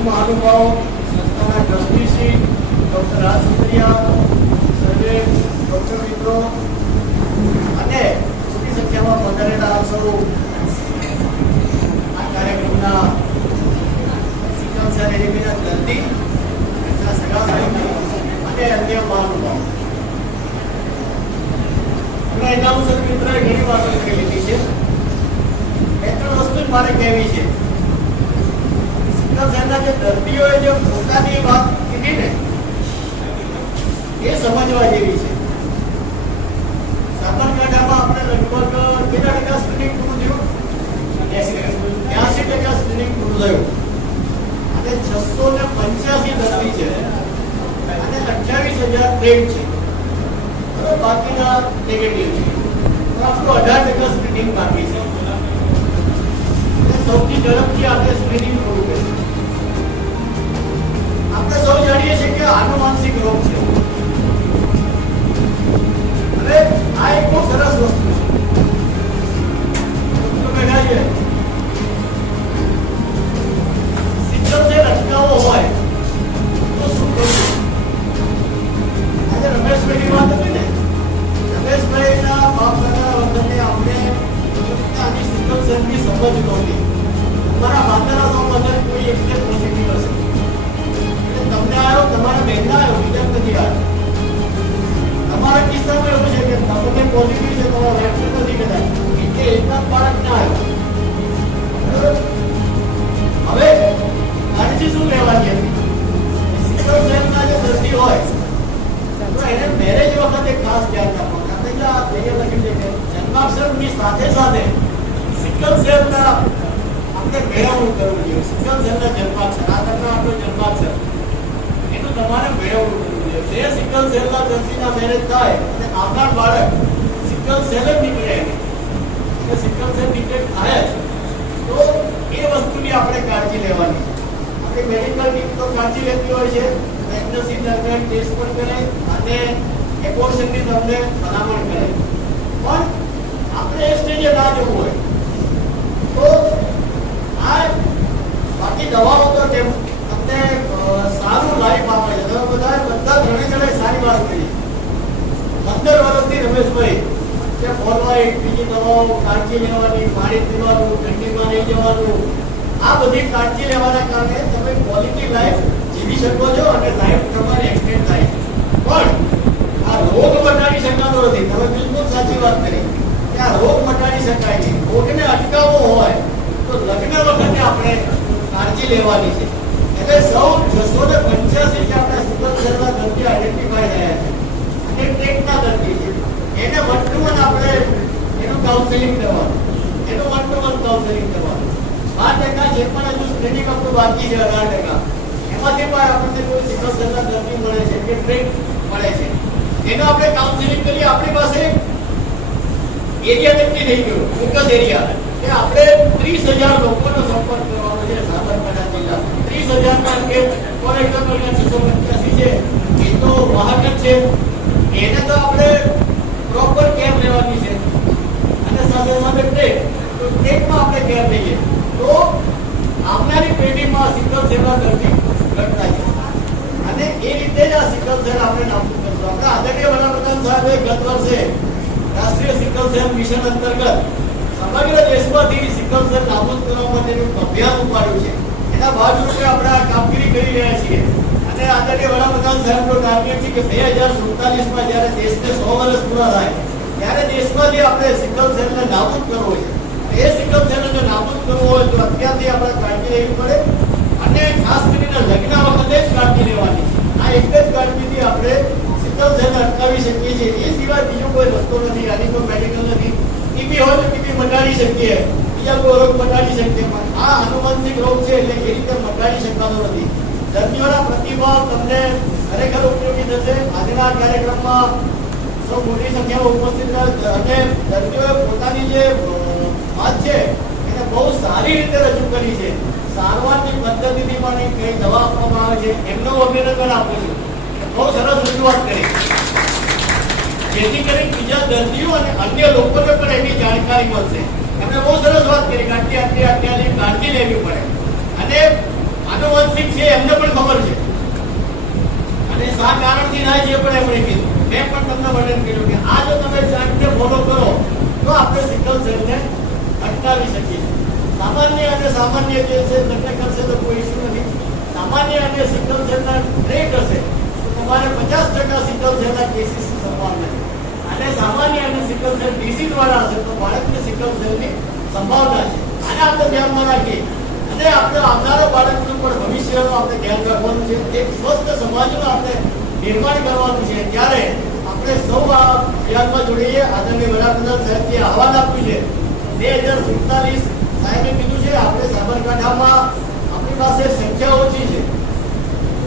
મહાનુભાવો, સંસ્થાના trustee Shri doctor રાજ સુત્રિયા, સર્વે doctor મિત્રો અને મોટી સંખ્યામાં પધારેલા આપ સૌ આ કાર્યક્રમના સિકલ સેલ એનિમિયાના દર્દી, એમના સગા ભાઈઓ અને અન્ય મહાનુભાવો. એના મુજબ મિત્રોએ ઘણી વાતો કરી લીધી છે. બે ત્રણ વસ્તુ મારે કહેવી છે. જે દર્દીઓએ જે પોતાની વાત કીધી ને એ સમજવા જેવી છે. સાબરકાંઠામાં આપણે લગભગ કેટલા ટકા સ્ક્રીનિંગ પૂરું થયું? 83% સ્ક્રીનિંગ પૂરું થયું અને 685 દર્દી છે અને 28,000 ટ્રેન છે. બાકીના નેગેટિવ છે. આપણું 18% સ્ક્રીનિંગ બાકી છે. સૌથી ઝડપથી આપણે સ્ક્રીનિંગ પૂરું કરીએ. આપણે સૌ જાણીએ છીએ કે આનુવંશિક રોગ છે. હવે આ એક બહુ સરસ વસ્તુ છે. બેઠા છે સિકલ સેલ અટકાવવો હોય તો શું કરવું? આજે રમેશભાઈની વાત હતી ને, રમેશભાઈના બાપ દાદા વખતે આપણે આની સિકલ સેલની સમજ નહોતી. તમારા માતાના સંબંધે કોઈ એક પોઝિટિવ હશે, તમને આવ્યો, તમારા બહેનના આવ્યો, બીજા નથી આવ્યો. તમારા કિસ્સામાં એવું છે કે તમને પોઝિટિવ છે, તમારા વાઇફને નથી કદાચ, એટલે એકના બાળક ના આવ્યો. હવે કાળજી શું લેવાની હતી? સિકલ સેલના જે દર્દી હોય તો એને મેરેજ વખતે ખાસ ધ્યાન રાખવાનું. આપણે લખ્યું છે કે જન્માક્ષરની સાથે સાથે સિકલ સેલના આપણે મેળવણું કરવું જોઈએ. સિકલ સેલના જન્માક્ષર, આ તમને આપણો જન્માક્ષર એનું તમારે મેળવણું કરવું જોઈએ. જે સિકલ સેલના દર્દીના મેરેજ થાય અને આવનાર બાળક સિકલ સેલ જ નીકળે એટલે સિકલ સેલ ડિટેક્ટ થાય તો એ વસ્તુની આપણે કાળજી લેવાની. આપણે મેડિકલ ટીમ તો કાળજી લેતી હોય છે, પ્રેગ્નન્સી દરમિયાન ટેસ્ટ પણ કરે અને એબોર્શનની તમને ભલામણ કરે. પણ આપણે એ સ્ટેજે ના જવું હોય તો આ બાકી દવાઓ તો તમને સારું લાઈફ આપે છે. તમે બધા ત્રણે સારી વાત કરી. 15 વર્ષથી રમેશભાઈ કે ફોરવાઇટ, બીજી દવાઓ કાળજી લેવાની, પાણી પીવાનું, ઠંડીમાં નહીં જવાનું, આ બધી કાળજી લેવાના કારણે તમે ક્વોલિટી લાઈફ જીવી શકો છો અને લાઈફ તમારી એક્સટેન્ડ થાય છે. પણ આ રોગ મટાડી શકાતો નથી. તમે બિલકુલ સાચી વાત કરી કે આ રોગ મટાડી શકાય છે. રોગને અટકાવવો હોય તો લગ્ન વખતે આપણે કાળજી લેવાની છે. એટલે સૌ 685 જે આપણે સિકલ સેલના દર્દી આઈડેન્ટિફાઈ થયા છે અને ટેકના દર્દી છે, એને વન ટુ વન આપણે એનું કાઉન્સેલિંગ કરવાનું, એનું વન ટુ વન કાઉન્સેલિંગ કરવાનું. 12% જે પણ હજુ સ્ક્રીનિંગ આપણું બાકી છે, 18% એમાંથી પણ આપણને કોઈ સિકલ સેલના દર્દી મળે છે કે ટ્રેક મળે છે, એનો આપણે કાઉન્સેલિંગ કરીએ. આપણી પાસે એરિયા નક્કી થઈ ગયો, ફોકસ એરિયા કે આપણે 30,000 લોકોનો સંપર્ક કરવાનો છે. સાબરકાંઠા જિલ્લા 30,000 કે ફોર એક્ઝામ્પલ 685 છે એ તો વાહક છે, એને તો આપણે પ્રોપર કેર લેવાની છે અને સાથે સાથે ટ્રેક, તો ટ્રેકમાં આપણે કેર લઈએ તો આવનારી પેઢીમાં સિકલ સેલના દર્દી ઘટતા છે અને એ રીતે જ આ સિકલ સેલ આપણે નાબૂદ કરશું. આપણા આદરણીય વડાપ્રધાન સાહેબે ગત વર્ષે રાષ્ટ્રીય સિકલ સેલ મિશન અંતર્ગત સમગ્ર દેશમાંથી સિકલ સેલ નાબૂદ કરવા માટેનું અભિયાન ઉપાડ્યું છે. એના ભાગરૂપે આપણે આ કામગીરી કરી રહ્યા છીએ અને આદરણીય વડાપ્રધાન સાહેબનો ટાર્ગેટ છે કે 2047માં જ્યારે દેશને 100 વર્ષ પૂરા થાય ત્યારે દેશમાંથી આપણે સિકલ સેલને નાબૂદ કરવો છે. એ સિકલ સેલને નાબૂદ કરવો હોય તો અત્યારથી આપણે કાળજી લેવી પડે અને ખાસ કરીને લગ્ન વખતે જ કાળજી લેવાની છે. આ એક જ કાળજીથી આપણે સિકલ સેલ અટકાવી શકીએ છીએ. એ સિવાય બીજો કોઈ રસ્તો નથી. આની કોઈ મેડિકલ નથી. ટીબી હોય તો ટીબી મટાડી શકીએ, બીજા કોઈ રોગ મટાડી શકીએ, પણ આ આનુવંશિક રોગ છે એટલે એ રીતે મટાડી શકાતો નથી. દર્દીઓના પ્રતિભાવ તમને ખરેખર ઉપયોગી થશે. આજના કાર્યક્રમમાં સૌ મોટી સંખ્યામાં ઉપસ્થિત અને દર્દીઓએ પોતાની જે વાત છે એને બહુ સારી રીતે રજૂ કરી છે. સારવારની પદ્ધતિથી પણ કઈ દવા આપવામાં આવે છે એમનું અભિનંદન આપું છું. બહુ સરસ રજૂઆત કરી. જેથી કરીને બીજા દર્દીઓ અને અન્ય લોકોને પણ એની જાણકારી મળશે. એમણે બહુ સરસ વાત કરી કે આટલી કાળજી લેવી પડે અને આનુવંશિક છે એમને પણ ખબર છે અને શા કારણથી થાય છે પણ એમણે કીધું. મેં પણ તમને વર્ણન કર્યું કે આ જો તમે ચાર્ટને ફોલો કરો તો આપણે સિકલ સેલને અટકાવી શકીએ. સામાન્ય અને સામાન્ય જે છે તમને કરશે તો કોઈ ઇસ્યુ નથી. સામાન્ય અને સિકલ સેલના ટ્રેટ હશે તો તમારે 50% સિકલ સેલના કેસીસ સંભાવના છે અને સામાન્ય અને સિકલ સેલ ડીસી દ્વારા હશે તો બાળકને સિકલ સેલની સંભાવના છે. આને આપણે ધ્યાનમાં રાખીએ અને આપણે આવનારા બાળકનું પણ ભવિષ્યનું આપણે ધ્યાન રાખવાનું છે. એક સ્વસ્થ સમાજનું આપણે નિર્માણ કરવાનું છે. ત્યારે આપણે સૌ આ અભિયાનમાં જોડીએ. આદરણીય વડાપ્રધાન સાહેબે આહવાન આપ્યું છે 2047 સાહેબે કીધું છે આપણે સાબરકાંઠામાં આપણી પાસે સંખ્યા ઓછી છે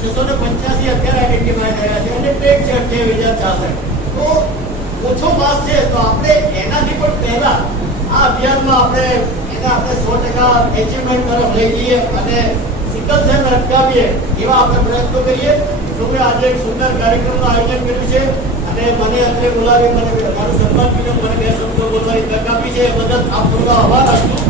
685 અત્યારે આઈડેન્ટિફાય થયા છે અને પેક છે 28,066. તો ઓછો માસ છે તો આપણે એનાથી પણ પહેલા આ અભિયાનમાં આપણે 100% એચિવમેન્ટ તરફ લઈ જઈએ અને સિકલ સેલ અટકાવીએ એવા આપણે પ્રયત્નો કરીએ. તો મેં આજે એક સુંદર કાર્યક્રમનું આયોજન કર્યું છે અને મને અત્રે બોલાવી મને મારું સન્માન કર્યું, મને 2 શબ્દો બોલવાની તક આપી છે એ બદલ આપ સૌનો આભાર આપું.